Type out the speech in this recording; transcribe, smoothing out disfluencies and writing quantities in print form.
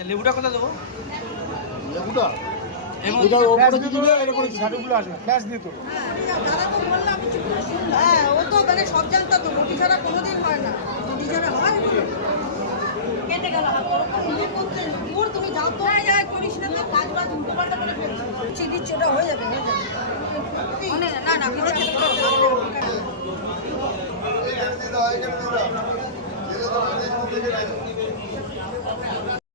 লেবুটা কোথায় দেবো? লেবুটা এটার উপরে কি দিলে এটা করে ঝাড়ুগুলো আসবে ফ্ল্যাশ দিয়ে তো দাদা তো বললাম আমি চুপ করে শুনলাম। হ্যাঁ ও তো মানে সব জানতো তো মুটি ছাড়া কোনোদিন হয় না। মুটি ছাড়া হয় কেটে গেল ওর তুমি যাও তো যাই করিস না তো কাজ বাজ উল্টো পাল্টা করে ফেলছিস চিনি চোটা হয়ে যাবে মানে না না করে খেতে